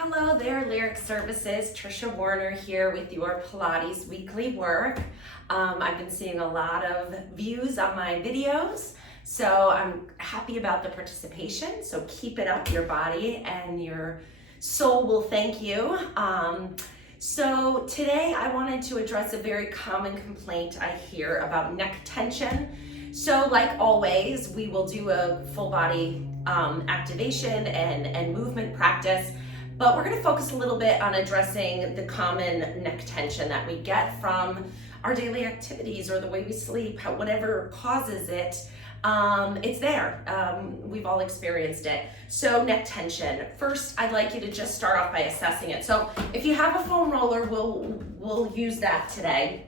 Hello there, Lyric Services. Trisha Warner here with your Pilates weekly work. I've been seeing a lot of views on my videos, so I'm happy about the participation. So keep it up. Your body and your soul will thank you. So today I wanted to address a very common complaint I hear about neck tension. So like always, we will do a full body activation and movement practice. But we're going to focus a little bit on addressing the common neck tension that we get from our daily activities or the way we sleep, whatever causes it. It's there. We've all experienced it. So neck tension. First, I'd like you to just start off by assessing it. So if you have a foam roller, we'll use that today.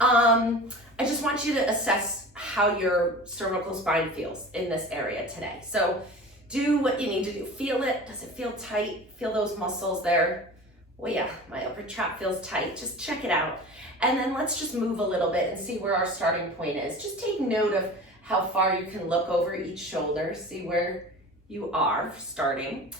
I just want you to assess how your cervical spine feels in this area today. So do what you need to do. Feel it. Does it feel tight? Feel those muscles there. Well, yeah, my upper trap feels tight. Just check it out. And then let's just move a little bit and see where our starting point is. Just take note of how far you can look over each shoulder. See where you are starting.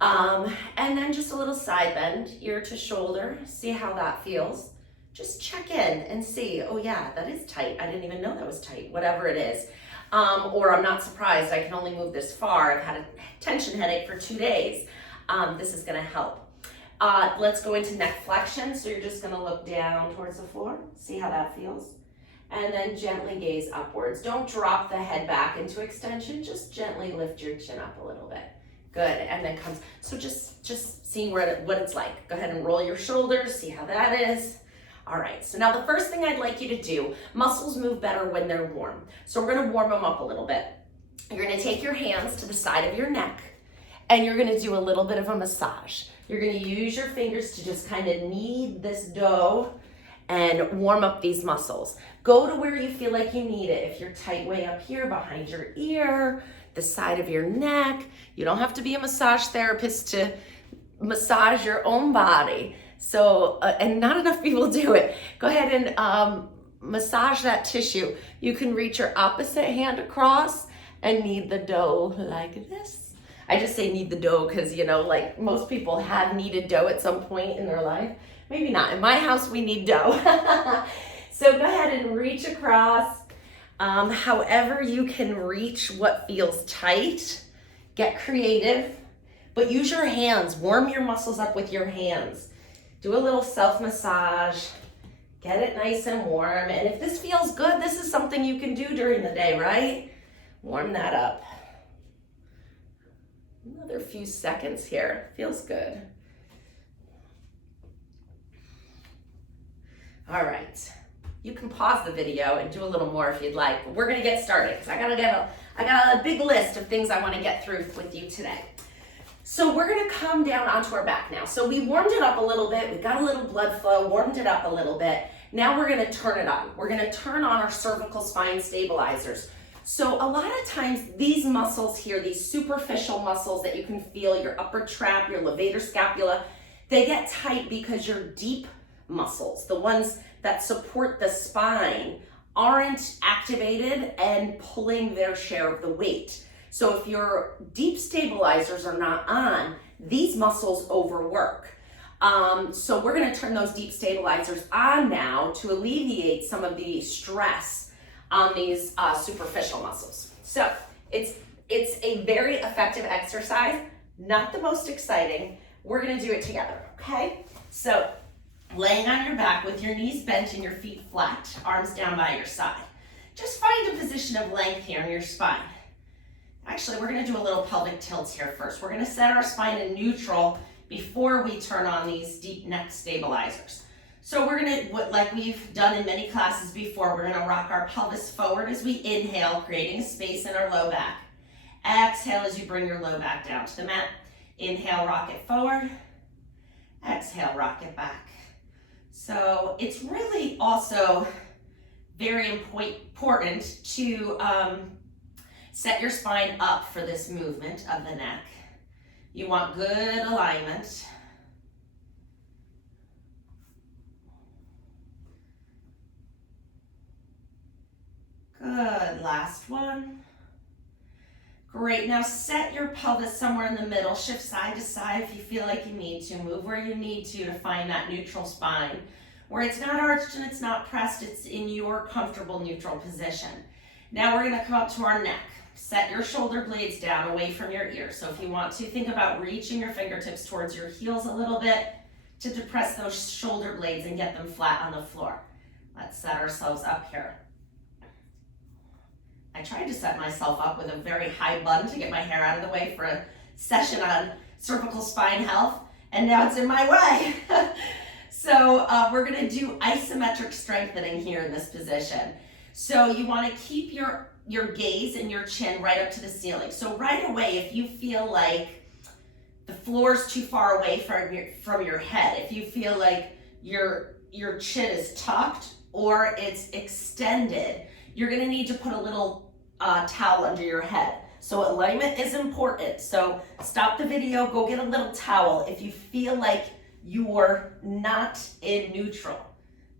And then just a little side bend, ear to shoulder. See how that feels. Just check in and see, oh yeah, that is tight. I didn't even know that was tight, whatever it is. Or I'm not surprised, I can only move this far. I've had a tension headache for 2 days. This is gonna help. Let's go into neck flexion. So you're just gonna look down towards the floor, see how that feels. And then gently gaze upwards. Don't drop the head back into extension, just gently lift your chin up a little bit. Good, and then comes, so just seeing what it's like. Go ahead and roll your shoulders, see how that is. All right, so now the first thing I'd like you to do, muscles move better when they're warm. So we're gonna warm them up a little bit. You're gonna take your hands to the side of your neck and you're gonna do a little bit of a massage. You're gonna use your fingers to just kind of knead this dough and warm up these muscles. Go to where you feel like you need it. If you're tight way up here behind your ear, the side of your neck, you don't have to be a massage therapist to massage your own body. So, and not enough people do it. Go ahead and massage that tissue. You can reach your opposite hand across and knead the dough like this. I just say knead the dough because, you know, like most people have kneaded dough at some point in their life. Maybe not. In my house, we knead dough. So go ahead and reach across. However you can reach what feels tight. Get creative, but use your hands. Warm your muscles up with your hands. Do a little self-massage, get it nice and warm. And if this feels good, this is something you can do during the day, right? Warm that up. Another few seconds here, feels good. All right, you can pause the video and do a little more if you'd like, but we're gonna get started because I got a big list of things I wanna get through with you today. So we're gonna come down onto our back now. So we warmed it up a little bit, we got a little blood flow, warmed it up a little bit. Now we're gonna turn it on. We're gonna turn on our cervical spine stabilizers. So a lot of times these muscles here, these superficial muscles that you can feel, your upper trap, your levator scapula, they get tight because your deep muscles, the ones that support the spine, aren't activated and pulling their share of the weight. So if your deep stabilizers are not on, these muscles overwork. So we're gonna turn those deep stabilizers on now to alleviate some of the stress on these superficial muscles. So it's a very effective exercise, not the most exciting. We're gonna do it together, okay? So laying on your back with your knees bent and your feet flat, arms down by your side. Just find a position of length here in your spine. Actually, we're gonna do a little pelvic tilt here first. We're gonna set our spine in neutral before we turn on these deep neck stabilizers. So we're gonna, like we've done in many classes before, we're gonna rock our pelvis forward as we inhale, creating a space in our low back. Exhale as you bring your low back down to the mat. Inhale, rock it forward. Exhale, rock it back. So it's really also very important to set your spine up for this movement of the neck. You want good alignment. Good, last one. Great, now set your pelvis somewhere in the middle. Shift side to side if you feel like you need to. Move where you need to find that neutral spine, where it's not arched and it's not pressed, it's in your comfortable neutral position. Now we're gonna come up to our neck. Set your shoulder blades down away from your ears. So if you want to, think about reaching your fingertips towards your heels a little bit to depress those shoulder blades and get them flat on the floor. Let's set ourselves up here. I tried to set myself up with a very high bun to get my hair out of the way for a session on cervical spine health, and now it's in my way. So we're gonna do isometric strengthening here in this position. So you wanna keep your gaze and your chin right up to the ceiling. So right away, if you feel like the floor's too far away from your head, if you feel like your chin is tucked or it's extended, you're gonna need to put a little towel under your head. So alignment is important. So stop the video, go get a little towel. If you feel like you're not in neutral,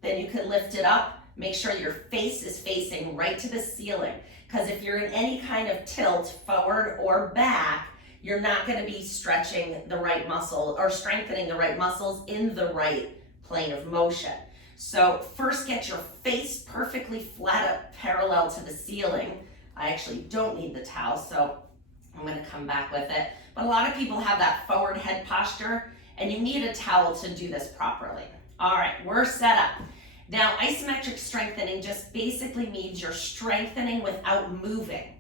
then you can lift it up. Make sure your face is facing right to the ceiling. Because if you're in any kind of tilt, forward or back, you're not gonna be stretching the right muscle or strengthening the right muscles in the right plane of motion. So first get your face perfectly flat up parallel to the ceiling. I actually don't need the towel, so I'm gonna come back with it. But a lot of people have that forward head posture and you need a towel to do this properly. All right, we're set up. Now, isometric strengthening just basically means you're strengthening without moving.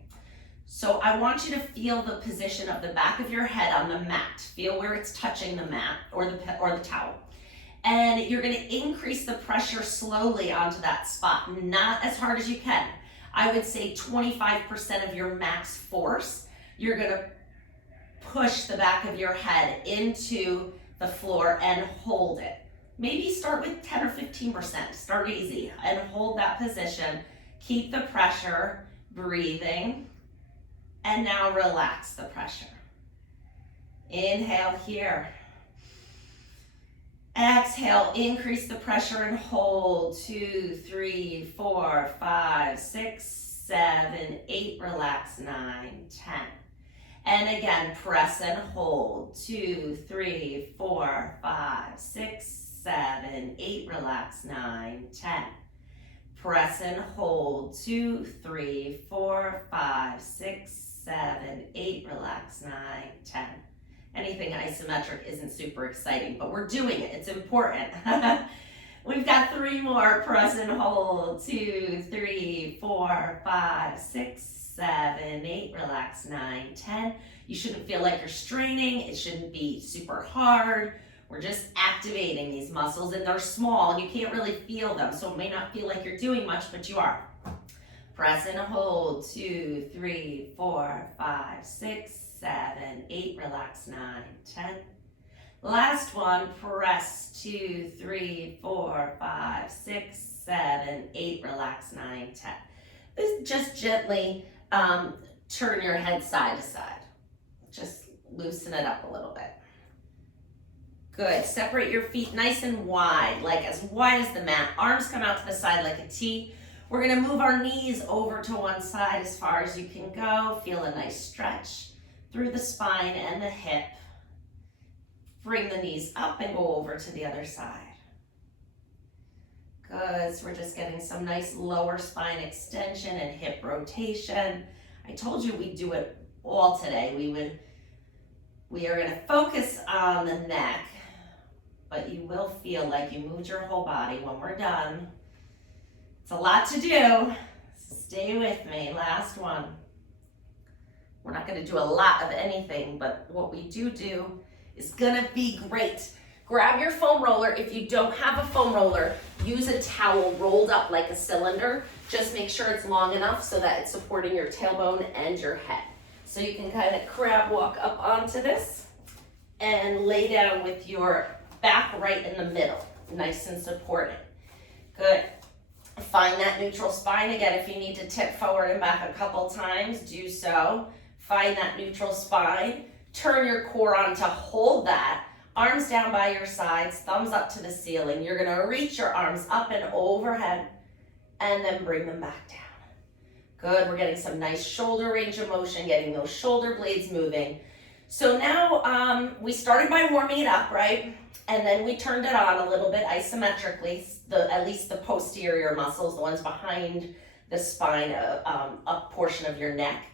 So I want you to feel the position of the back of your head on the mat. Feel where it's touching the mat or the towel. And you're gonna increase the pressure slowly onto that spot, not as hard as you can. I would say 25% of your max force. You're gonna push the back of your head into the floor and hold it. Maybe start with 10 or 15%, start easy and hold that position. Keep the pressure, breathing, and now relax the pressure. Inhale here. Exhale, increase the pressure and hold. 2, 3, 4, 5, 6, 7, 8, relax, 9, 10. And again, press and hold. 2, 3, 4, 5, 6, 7, 8, relax, 9, 10. Press and hold. 2, 3, 4, 5, 6, 7, 8, relax, 9, 10. Anything isometric isn't super exciting, but we're doing it. It's important. We've got 3 more. Press and hold. 2, 3, 4, 5, 6, 7, 8. Relax. 9, 10. You shouldn't feel like you're straining. It shouldn't be super hard. We're just activating these muscles, and they're small, and you can't really feel them, so it may not feel like you're doing much, but you are. Press and hold. 2, 3, 4, 5, 6, 7, 8, relax, 9, 10. Last one, press. 2, 3, 4, 5, 6, 7, 8, relax, 9, 10. This just gently turn your head side to side. Just loosen it up a little bit. Good, separate your feet nice and wide, like as wide as the mat. Arms come out to the side like a T. We're gonna move our knees over to one side as far as you can go. Feel a nice stretch through the spine and the hip. Bring the knees up and go over to the other side. Good, so we're just getting some nice lower spine extension and hip rotation. I told you we'd do it all today. We are gonna focus on the neck, but you will feel like you moved your whole body when we're done. It's a lot to do. Stay with me, last one. We're not gonna do a lot of anything, but what we do is gonna be great. Grab your foam roller. If you don't have a foam roller, use a towel rolled up like a cylinder. Just make sure it's long enough so that it's supporting your tailbone and your head. So you can kind of crab walk up onto this and lay down with your back right in the middle, nice and supported. Good. Find that neutral spine. Again, if you need to tip forward and back a couple times, do so. Find that neutral spine. Turn your core on to hold that. Arms down by your sides, thumbs up to the ceiling. You're gonna reach your arms up and overhead and then bring them back down. Good, we're getting some nice shoulder range of motion, getting those shoulder blades moving. So now we started by warming it up, right? And then we turned it on a little bit isometrically, at least the posterior muscles, the ones behind the spine, up portion of your neck.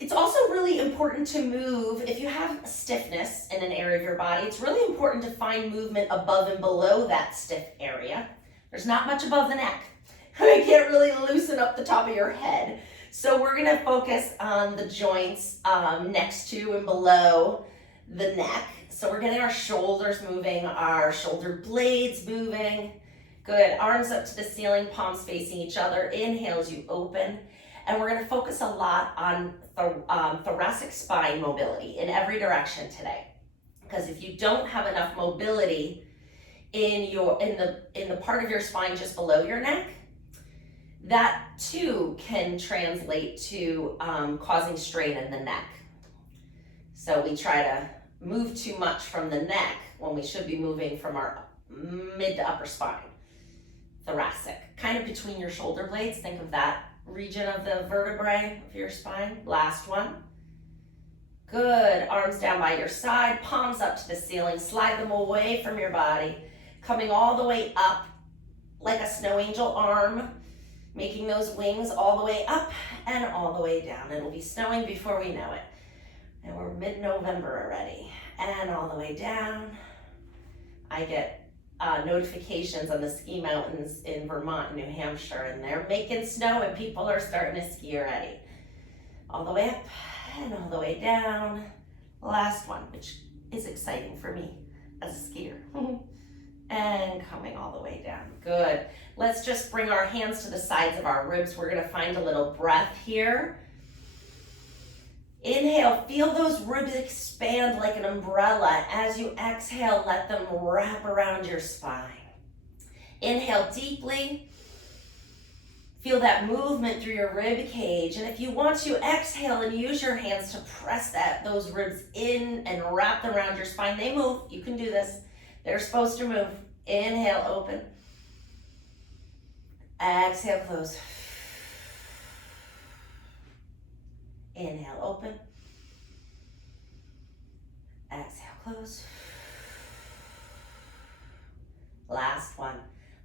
It's also really important to move, if you have stiffness in an area of your body, it's really important to find movement above and below that stiff area. There's not much above the neck. You can't really loosen up the top of your head. So we're gonna focus on the joints next to and below the neck. So we're getting our shoulders moving, our shoulder blades moving. Good, arms up to the ceiling, palms facing each other. Inhale as you open. And we're gonna focus a lot on thoracic spine mobility in every direction today. Because if you don't have enough mobility in the part of your spine just below your neck, that too can translate to causing strain in the neck. So we try to move too much from the neck when we should be moving from our mid to upper spine. Thoracic, kind of between your shoulder blades. Think of that region of the vertebrae of your spine. Last one. Good, arms down by your side, palms up to the ceiling, slide them away from your body, coming all the way up like a snow angel arm, making those wings all the way up and all the way down. It'll be snowing before we know it. And we're mid-November already. And all the way down. I get notifications on the ski mountains in Vermont and New Hampshire, and they're making snow and people are starting to ski already. All the way up and all the way down. Last one, which is exciting for me as a skier. And coming all the way down. Good. Let's just bring our hands to the sides of our ribs. We're gonna find a little breath here. Inhale, feel those ribs expand like an umbrella. As you exhale, let them wrap around your spine. Inhale deeply. Feel that movement through your rib cage. And if you want to, exhale and use your hands to press those ribs in and wrap them around your spine. They move, you can do this. They're supposed to move. Inhale, open. Exhale, close. Inhale, open. Exhale, close. Last one.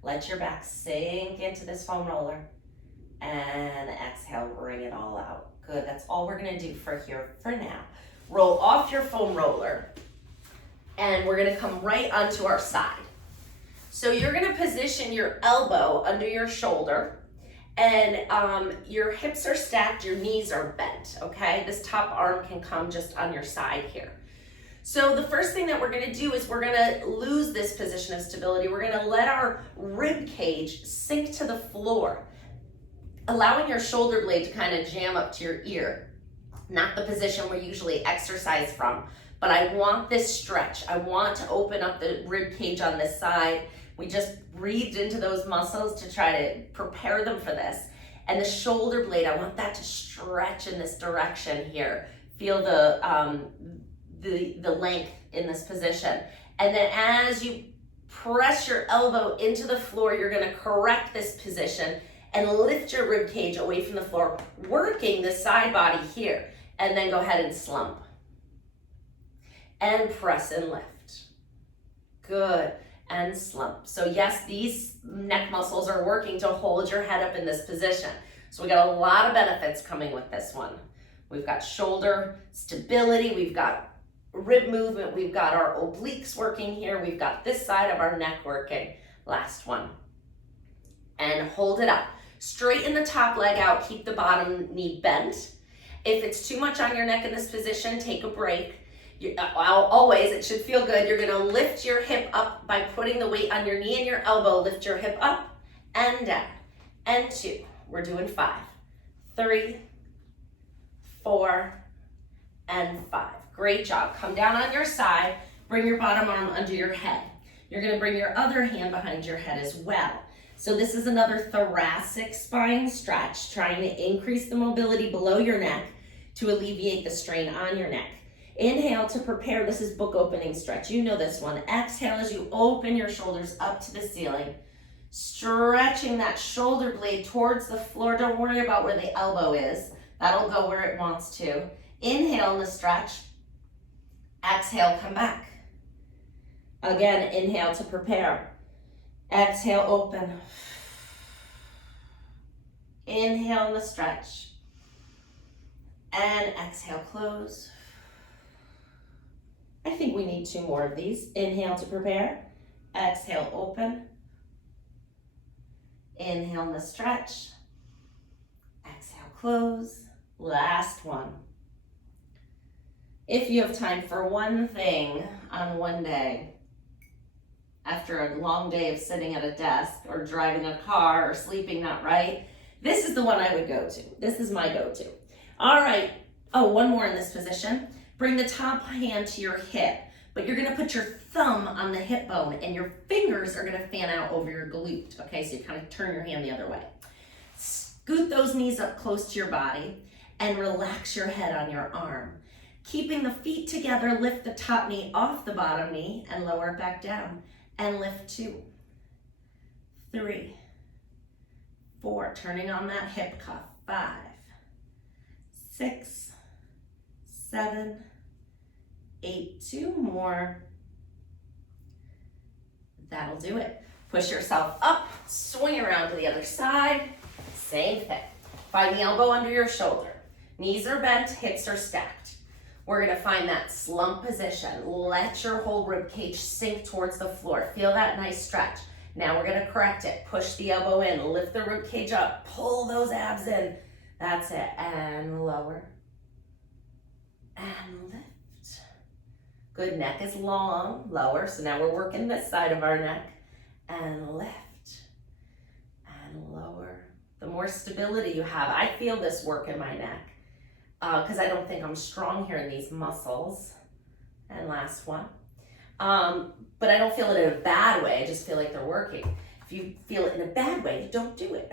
Let your back sink into this foam roller. And exhale, bring it all out. Good, that's all we're gonna do for now. Roll off your foam roller. And we're gonna come right onto our side. So you're gonna position your elbow under your shoulder, and your hips are stacked, your knees are bent, okay? This top arm can come just on your side here. So the first thing that we're gonna do is we're gonna lose this position of stability. We're gonna let our rib cage sink to the floor, allowing your shoulder blade to kind of jam up to your ear. Not the position we usually exercise from, but I want this stretch. I want to open up the rib cage on this side. We just breathed into those muscles to try to prepare them for this. And the shoulder blade, I want that to stretch in this direction here. Feel the length in this position. And then as you press your elbow into the floor, you're gonna correct this position and lift your rib cage away from the floor, working the side body here. And then go ahead and slump. And press and lift. Good. And slump. So yes, these neck muscles are working to hold your head up in this position. So we got a lot of benefits coming with this one. We've got shoulder stability, we've got rib movement, we've got our obliques working here, we've got this side of our neck working. Last one. And hold it up. Straighten the top leg out, keep the bottom knee bent. If it's too much on your neck in this position, take a break. Always, it should feel good. You're gonna lift your hip up by putting the weight on your knee and your elbow. Lift your hip up and down. And 2. We're doing 5. 3, 4, and 5. Great job. Come down on your side. Bring your bottom arm under your head. You're gonna bring your other hand behind your head as well. So this is another thoracic spine stretch, trying to increase the mobility below your neck to alleviate the strain on your neck. Inhale to prepare. This is book opening stretch. You know this one. Exhale as you open your shoulders up to the ceiling. Stretching that shoulder blade towards the floor. Don't worry about where the elbow is. That'll go where it wants to. Inhale in the stretch. Exhale, come back. Again, inhale to prepare. Exhale, open. Inhale in the stretch. And exhale, close. I think we need 2 more of these. Inhale to prepare. Exhale, open. Inhale in the stretch. Exhale, close. Last one. If you have time for one thing on one day, after a long day of sitting at a desk or driving a car or sleeping not right, this is the one I would go to. This is my go-to. All right. Oh, one more in this position. Bring the top hand to your hip, but you're gonna put your thumb on the hip bone and your fingers are gonna fan out over your glute. Okay, so you kind of turn your hand the other way. Scoot those knees up close to your body and relax your head on your arm. Keeping the feet together, lift the top knee off the bottom knee and lower it back down. And lift 2, 3, 4, turning on that hip cuff. 5, 6, 7, 8, 2 more. That'll do it. Push yourself up, swing around to the other side. Same thing. Find the elbow under your shoulder. Knees are bent, hips are stacked. We're gonna find that slump position. Let your whole rib cage sink towards the floor. Feel that nice stretch. Now we're gonna correct it. Push the elbow in, lift the rib cage up, pull those abs in. That's it, and lower, and lift. Good, neck is long, lower. So now we're working this side of our neck, and lift, and lower. The more stability you have, I feel this work in my neck. Because I don't think I'm strong here in these muscles. And last one. But I don't feel it in a bad way. I just feel like they're working. If you feel it in a bad way, don't do it.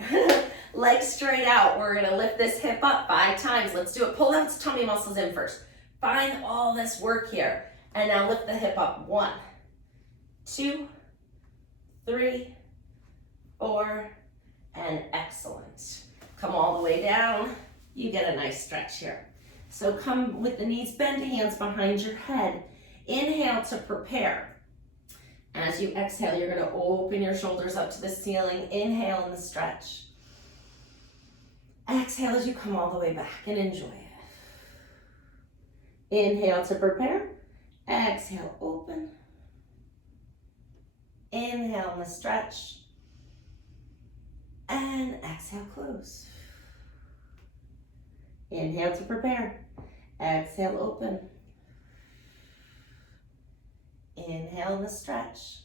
Legs straight out. We're going to lift this hip up 5 times. Let's do it. Pull those tummy muscles in first. Find all this work here. And now lift the hip up. 1, 2, 3, 4, and excellent. Come all the way down. You get a nice stretch here. So come with the knees bent, hands behind your head. Inhale to prepare. As you exhale, you're gonna open your shoulders up to the ceiling. Inhale in the stretch. Exhale as you come all the way back and enjoy it. Inhale to prepare. Exhale, open. Inhale in the stretch. And exhale, close. Inhale to prepare. Exhale, open. Inhale in the stretch.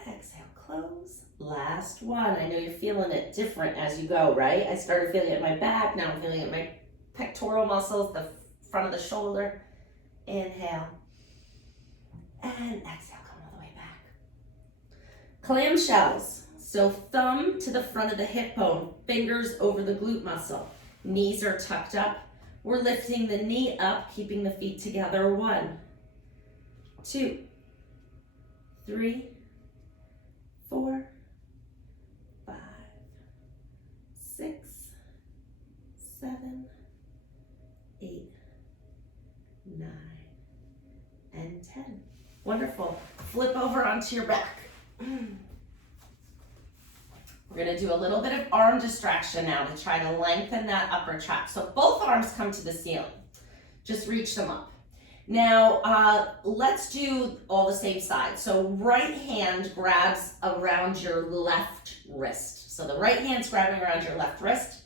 Exhale, close. Last one. I know you're feeling it different as you go, right? I started feeling it in my back. Now I'm feeling it in my pectoral muscles, the front of the shoulder. Inhale. And exhale, come all the way back. Clamshells. So thumb to the front of the hip bone, fingers over the glute muscle. Knees are tucked up. We're lifting the knee up, keeping the feet together. 1, 2, 3, 4, 5, 6, 7, 8, 9, and 10. Wonderful. Flip over onto your back. We're gonna do a little bit of arm distraction now to try to lengthen that upper trap. So both arms come to the ceiling. Just reach them up. Now, let's do all the same side. So right hand grabs around your left wrist. So the right hand's grabbing around your left wrist.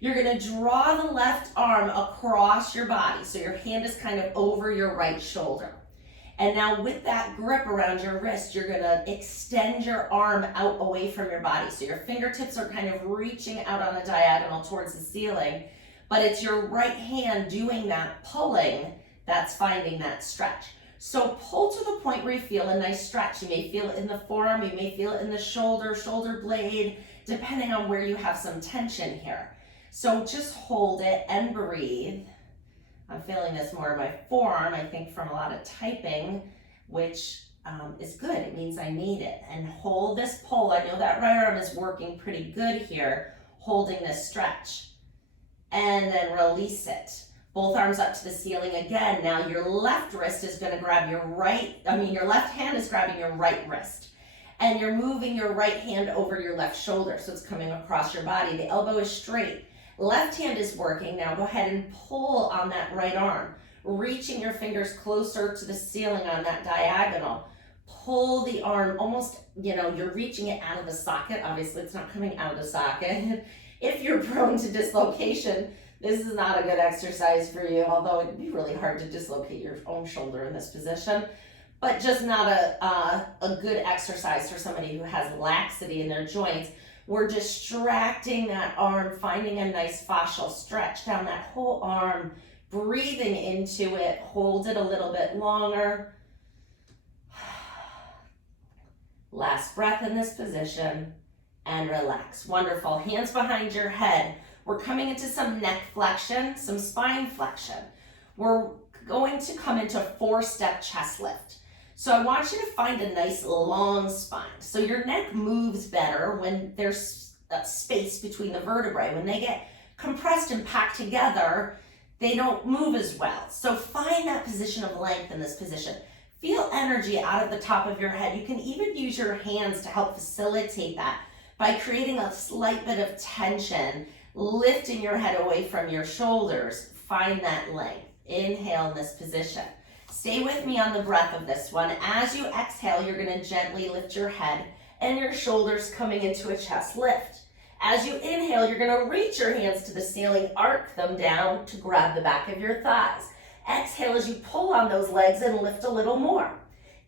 You're gonna draw the left arm across your body. So your hand is kind of over your right shoulder. And now with that grip around your wrist, you're gonna extend your arm out away from your body. So your fingertips are kind of reaching out on a diagonal towards the ceiling, but it's your right hand doing that pulling that's finding that stretch. So pull to the point where you feel a nice stretch. You may feel it in the forearm, you may feel it in the shoulder blade, depending on where you have some tension here. So just hold it and breathe. I'm feeling this more in my forearm, I think from a lot of typing, which is good. It means I need it. And hold this pull. I know that right arm is working pretty good here, holding this stretch. And then release it. Both arms up to the ceiling again. Now your left wrist is gonna grab your your left hand is grabbing your right wrist. And you're moving your right hand over your left shoulder, so it's coming across your body. The elbow is straight. Left hand is working. Now go ahead and pull on that right arm, reaching your fingers closer to the ceiling on that diagonal. Pull the arm almost, you're reaching it out of the socket. Obviously, it's not coming out of the socket. If you're prone to dislocation, this is not a good exercise for you, although it'd be really hard to dislocate your own shoulder in this position, but just not a good exercise for somebody who has laxity in their joints. We're distracting that arm, finding a nice fascial stretch down that whole arm, breathing into it, hold it a little bit longer. Last breath in this position and relax. Wonderful. Hands behind your head. We're coming into some neck flexion, some spine flexion. We're going to come into 4-step chest lift. So I want you to find a nice long spine. So your neck moves better when there's space between the vertebrae. When they get compressed and packed together, they don't move as well. So find that position of length in this position. Feel energy out of the top of your head. You can even use your hands to help facilitate that by creating a slight bit of tension, lifting your head away from your shoulders. Find that length. Inhale in this position. Stay with me on the breath of this one. As you exhale, you're going to gently lift your head and your shoulders coming into a chest lift. As you inhale, you're going to reach your hands to the ceiling, arc them down to grab the back of your thighs. Exhale as you pull on those legs and lift a little more.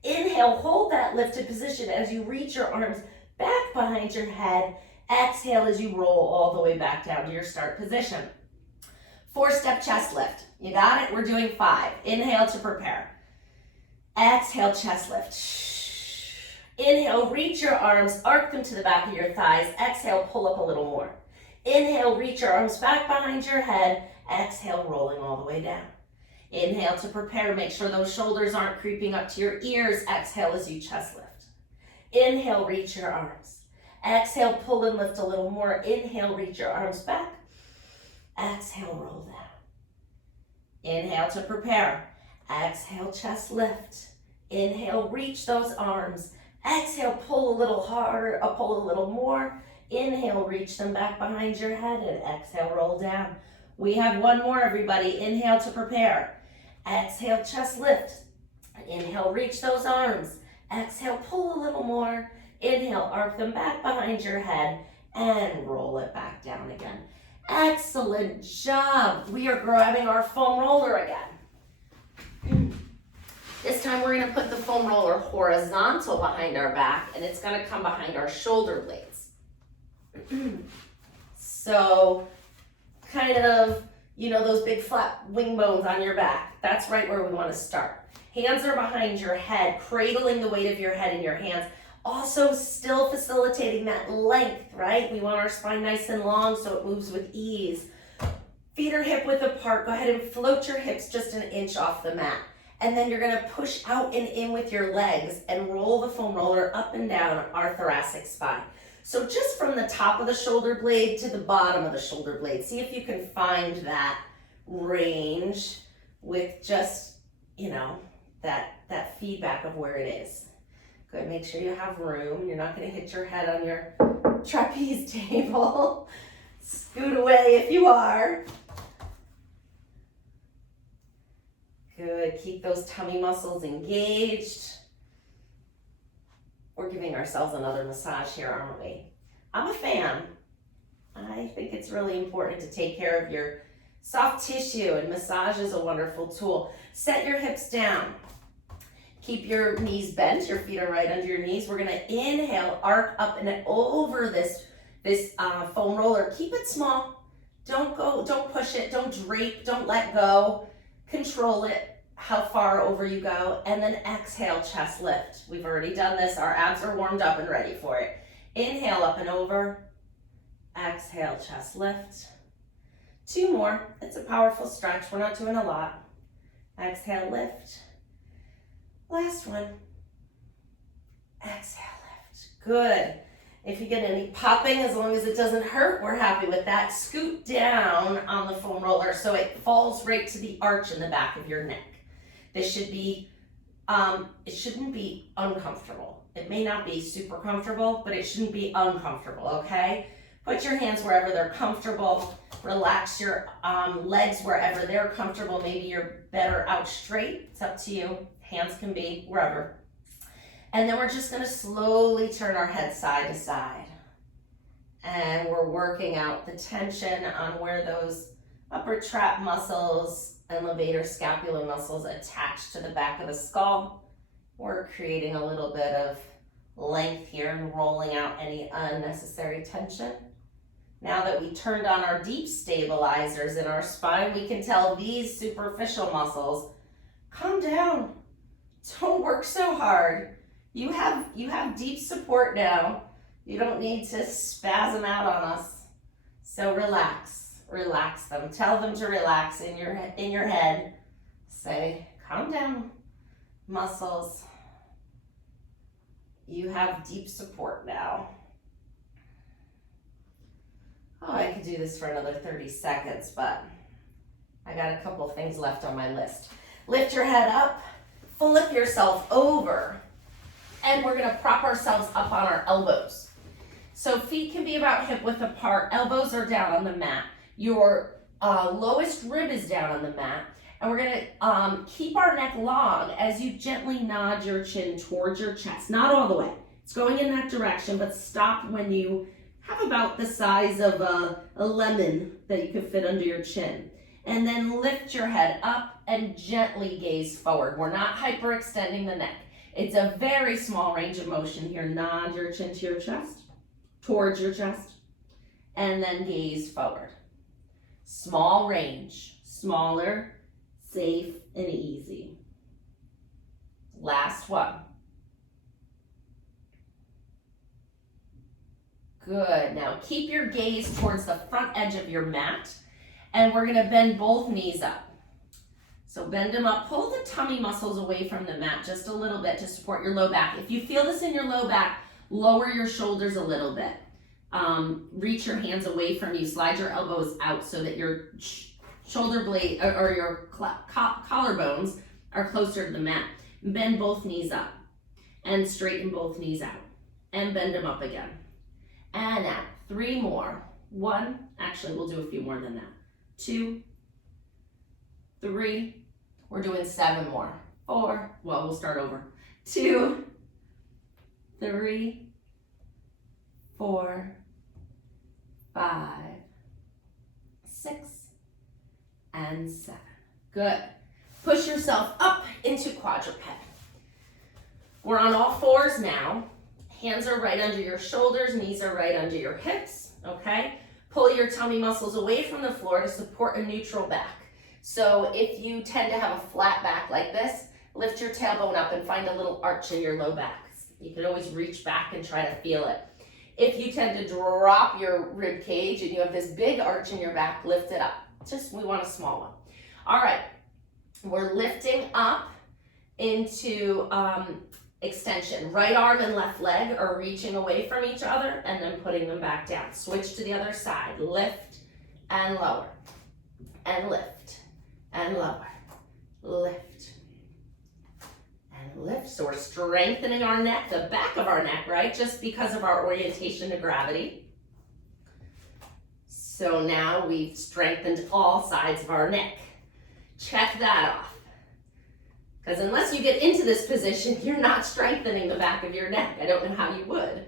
Inhale, hold that lifted position as you reach your arms back behind your head. Exhale as you roll all the way back down to your start position. 4-step chest lift. You got it? We're doing 5. Inhale to prepare. Exhale, chest lift. Inhale, reach your arms, arc them to the back of your thighs. Exhale, pull up a little more. Inhale, reach your arms back behind your head. Exhale, rolling all the way down. Inhale to prepare. Make sure those shoulders aren't creeping up to your ears. Exhale as you chest lift. Inhale, reach your arms. Exhale, pull and lift a little more. Inhale, reach your arms back. Exhale, roll down. Inhale to prepare. Exhale, chest lift. Inhale, reach those arms. Exhale, pull a little harder, pull a little more. Inhale, reach them back behind your head, and exhale, roll down. We have one more, everybody. Inhale to prepare. Exhale, chest lift. Inhale, reach those arms. Exhale, pull a little more. Inhale, arc them back behind your head and roll it back down again. Excellent job. We are grabbing our foam roller again. This time we're going to put the foam roller horizontal behind our back, and it's going to come behind our shoulder blades. So kind of, those big flat wing bones on your back. That's right where we want to start. Hands are behind your head, cradling the weight of your head in your hands. Also still facilitating that length, right? We want our spine nice and long so it moves with ease. Feet are hip width apart. Go ahead and float your hips just an inch off the mat. And then you're gonna push out and in with your legs and roll the foam roller up and down our thoracic spine. So just from the top of the shoulder blade to the bottom of the shoulder blade, see if you can find that range with just, that feedback of where it is. Good, make sure you have room. You're not gonna hit your head on your trapeze table. Scoot away if you are. Good, keep those tummy muscles engaged. We're giving ourselves another massage here, aren't we? I'm a fan. I think it's really important to take care of your soft tissue, and massage is a wonderful tool. Set your hips down. Keep your knees bent, your feet are right under your knees. We're gonna inhale, arc up and over this foam roller. Keep it small. Don't push it, don't drape, don't let go. Control it, how far over you go. And then exhale, chest lift. We've already done this. Our abs are warmed up and ready for it. Inhale, up and over. Exhale, chest lift. 2 more. It's a powerful stretch. We're not doing a lot. Exhale, lift. Last one. Exhale, lift. Good. If you get any popping, as long as it doesn't hurt, we're happy with that. Scoot down on the foam roller so it falls right to the arch in the back of your neck. This should be, it shouldn't be uncomfortable. It may not be super comfortable, but it shouldn't be uncomfortable, okay? Put your hands wherever they're comfortable. Relax your legs wherever they're comfortable. Maybe you're better out straight. It's up to you. Hands can be wherever. And then we're just gonna slowly turn our head side to side. And we're working out the tension on where those upper trap muscles and levator scapular muscles attach to the back of the skull. We're creating a little bit of length here and rolling out any unnecessary tension. Now that we turned on our deep stabilizers in our spine, we can tell these superficial muscles, calm down, don't work so hard. You have deep support now. You don't need to spasm out on us. So relax them. Tell them to relax in your head. Say, calm down, muscles. You have deep support now. Oh, I could do this for another 30 seconds, but I got a couple of things left on my list. Lift your head up, flip yourself over. And we're gonna prop ourselves up on our elbows. So feet can be about hip width apart, elbows are down on the mat. Your lowest rib is down on the mat. And we're gonna keep our neck long as you gently nod your chin towards your chest. Not all the way, it's going in that direction, but stop when you have about the size of a lemon that you can fit under your chin. And then lift your head up and gently gaze forward. We're not hyperextending the neck. It's a very small range of motion here. Nod your chin to your chest, towards your chest, and then gaze forward. Small range, smaller, safe, and easy. Last one. Good. Now keep your gaze towards the front edge of your mat, and we're gonna bend both knees up. So bend them up, pull the tummy muscles away from the mat just a little bit to support your low back. If you feel this in your low back, lower your shoulders a little bit. Reach your hands away from you, slide your elbows out so that your shoulder blade or your collarbones are closer to the mat. Bend both knees up and straighten both knees out and bend them up again. And now, 3 more. 1, actually we'll do a few more than that. 2, 3, we're doing 7 more. 4, well, we'll start over. 2, 3, 4, 5, 6, and 7. Good. Push yourself up into quadruped. We're on all fours now. Hands are right under your shoulders, knees are right under your hips, okay? Pull your tummy muscles away from the floor to support a neutral back. So if you tend to have a flat back like this, lift your tailbone up and find a little arch in your low back. You can always reach back and try to feel it. If you tend to drop your rib cage and you have this big arch in your back, lift it up. We want a small one. All right, we're lifting up into extension. Right arm and left leg are reaching away from each other and then putting them back down. Switch to the other side. Lift and lower. And lift and lower. Lift and lift. So we're strengthening our neck, the back of our neck, right? Just because of our orientation to gravity. So now we've strengthened all sides of our neck. Check that off. Because unless you get into this position, you're not strengthening the back of your neck. I don't know how you would.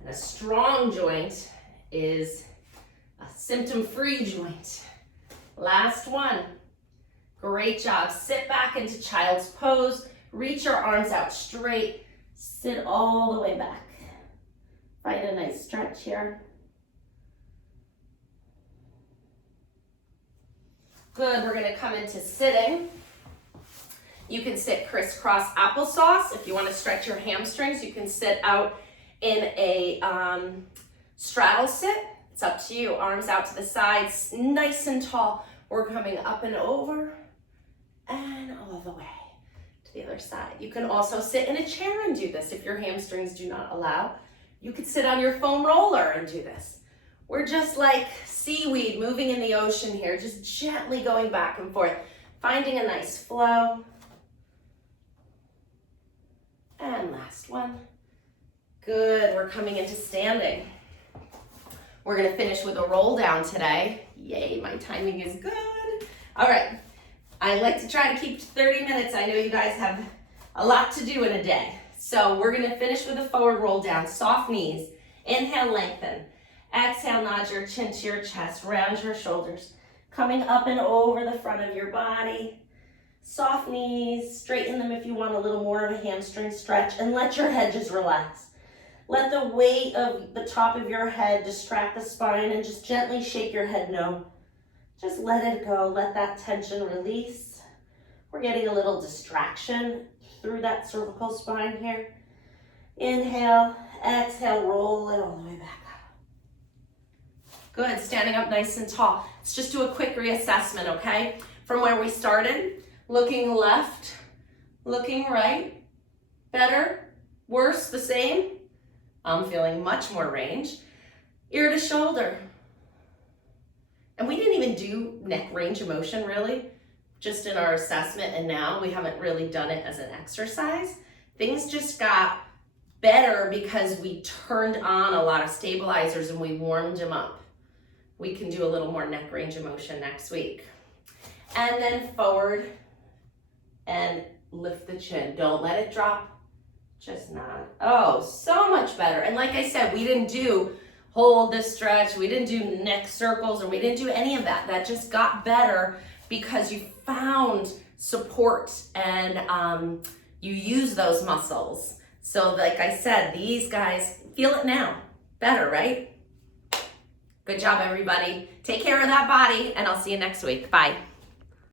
And a strong joint is a symptom-free joint. Last one. Great job. Sit back into child's pose. Reach your arms out straight. Sit all the way back. Find a nice stretch here. Good, we're gonna come into sitting. You can sit crisscross applesauce. If you wanna stretch your hamstrings, you can sit out in a straddle sit. It's up to you. Arms out to the sides, nice and tall. We're coming up and over and all the way to the other side. You can also sit in a chair and do this if your hamstrings do not allow. You could sit on your foam roller and do this. We're just like seaweed moving in the ocean here, just gently going back and forth, finding a nice flow. And last one. Good, we're coming into standing. We're gonna finish with a roll down today. Yay, my timing is good. All right, I like to try to keep 30 minutes. I know you guys have a lot to do in a day. So we're gonna finish with a forward roll down, soft knees. Inhale, lengthen. Exhale, nod your chin to your chest, round your shoulders. Coming up and over the front of your body. Soft knees, straighten them if you want a little more of a hamstring stretch, and let your head just relax. Let the weight of the top of your head distract the spine and just gently shake your head no. Just let it go, let that tension release. We're getting a little distraction through that cervical spine here. Inhale, exhale, roll it all the way back up. Good, standing up nice and tall. Let's just do a quick reassessment, okay? From where we started, looking left, looking right, better, worse, the same. I'm feeling much more range. Ear to shoulder. And we didn't even do neck range of motion really, just in our assessment, and now we haven't really done it as an exercise. Things just got better because we turned on a lot of stabilizers and we warmed them up. We can do a little more neck range of motion next week. And then forward and lift the chin. Don't let it drop. Just nod. Oh, so much better. And like I said, we didn't do hold this stretch. We didn't do neck circles, or we didn't do any of that. That just got better because you found support and you use those muscles. So like I said, these guys, feel it now. Better, right? Good job, everybody. Take care of that body, and I'll see you next week. Bye.